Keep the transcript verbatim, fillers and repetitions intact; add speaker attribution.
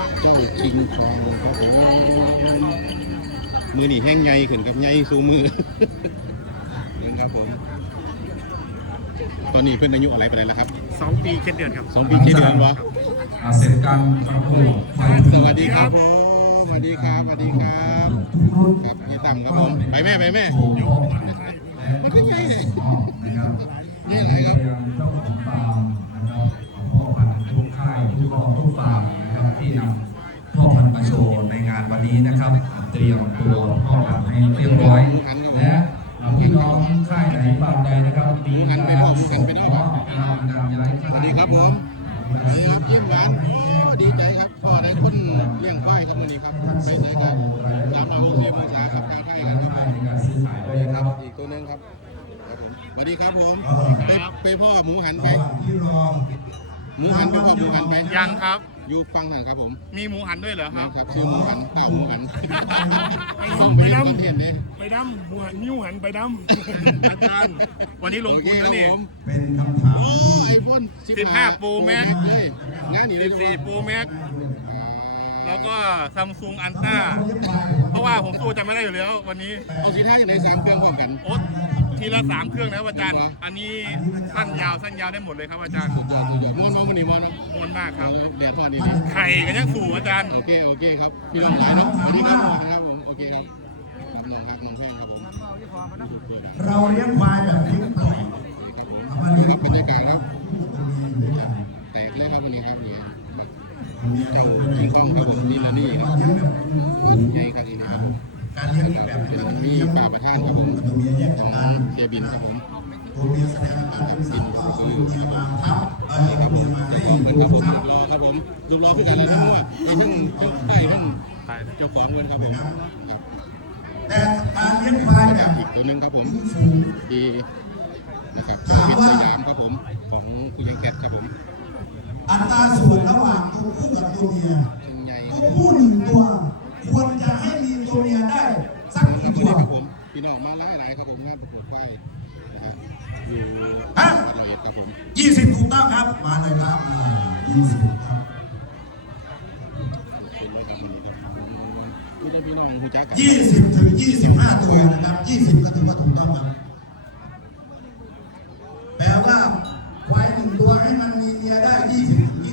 Speaker 1: เจ้าคิงทองครับผมมือนี่แห้งใหญ่ขึ้นกับใหญ่สูมือนี่ครับผมตอนนี้เพื่อนอายุอะไรไปไหนแล้วครับ
Speaker 2: สองปีเจ็ดเดือนครับ
Speaker 1: สองปีเจ็ดเดือนวะ
Speaker 3: เสร็จการประกวด
Speaker 1: สวัสดีครับผมสวัสดีครับสวัสดีครับครับนี่ตั้มครับผมไปแม่ไปแม่มันก็ใหญ่เลยนี่อะไรครับ
Speaker 3: เจ้าของฟาร์มนะครับพ่อพันธุ์ทุกค่ายทุกกองทุกฟาร์มนะครับที่นำพ่อพันธุ์มาโชว์ในงานวันนี้นะครับเตรียมตัวพ่อพันธุ์ให้เรียบร้อยและพี่น้องค่ายไหนฟาร์มใดนะครับมีการส่งมอบการย้าย
Speaker 1: สวัสดีครับผมสวัสดีครับยิ้มหวานโอ้ดีใจครับพ่อได้คนเลี้ยงควายครับวันนี้ครับไปไหนกันตามมาโรงเรียนภาษาครับการค่ายกันครับ
Speaker 3: ในการซื้อขายด้วยครับ
Speaker 1: อีกตัวนึงครับสวัสดีครับผมไปไปพ่อหมูหันไปหมูหันไปพ่อหมูหันไป
Speaker 2: ยังครับ
Speaker 1: อยู่ฟังหันครับผม
Speaker 2: มีหมูหันด้วยเหรอครับ
Speaker 1: ครับชื่อหมูหันเต่าหมูหัน
Speaker 2: ไปดำไปดำหมูหันนิ้วหันไปดำอาจารย์วันนี้ลงทุนแล้วนี่
Speaker 3: เป็นคำถาม
Speaker 1: ไอโฟน
Speaker 2: สิบห้าโปรแม็ก
Speaker 1: เลยงานนี้เลย
Speaker 2: สิบสี่โปรแม็กแล้วก็ซัมซุงอันต้าเพราะว่าผมสู้จะไม่ได้อยู่แล้ววันนี้
Speaker 1: เอาสีท่าอย่างในสามเครื่องพร้อมกัน
Speaker 2: โอ๊ตทีละสามเครื่องนะครับอาจารย์อันนี้สั้นยาวสั้นยาวได้หมดเลยครับอาจารย์
Speaker 1: สุดยอดสุดยอดม้วนม้วนมันนี่ม้วนนะ
Speaker 2: ม้วนมากครับ
Speaker 1: แดดทอดนี่
Speaker 2: ไข่กันยังสู่อาจารย์
Speaker 1: โอเคโอเคครับพี่น้องหลายเนาะสวัสดีครับครับผมโอเคครับน้องฮักน้องแพงครับผม
Speaker 3: เราเลี้ยงควายแบบเลี้ยงปล่อย
Speaker 1: วันนี้ครับบรรยากาศครับแตกเลยครับวันนี้ครับเนี่ยเจ้าจิงคองครับผมนี่ละนี่ครับใหญ่ครับนี่นะครับ
Speaker 3: การเลี้ยงแบบ
Speaker 1: เป็นมีป่าประทานครับผมของเจบินครับผม
Speaker 3: ตัวเมียแสดงอาการเป็นสัตว์ก็คือเมียมาทับเออครับผม
Speaker 1: เป็นครับผมรอครับผมดูรอคือกันอะไรทั้งหมดมีทั้งเจ้าใต้ทั้งเจ้าของเงินครับผม
Speaker 3: แต่การเลี้ยงควายแบบ
Speaker 1: อีกตัวหนึ่งครับผมดีนะครับเป็นสยามครับผมของคุณยังแคทครับผม
Speaker 3: อัตราส่วนระหว่างตัวผู้กับตัวเมียตัวผู้หนึ่งตัวควรจะให้มีตัวเมียได้สักกี่ตัว
Speaker 1: ครับผมพี่น้องมาหลายหลายครับผมงานประกวดควายอยู่
Speaker 3: ฮะ
Speaker 1: ร้อยเอ็ดครับผม
Speaker 3: ยี่สิบถูกต้องครับมาเลยครับยี่สิบครับยี่สิบถึงยี่สิบห้าตัวนะครับยี่สิบก็ถือว่าถูกต้องครับ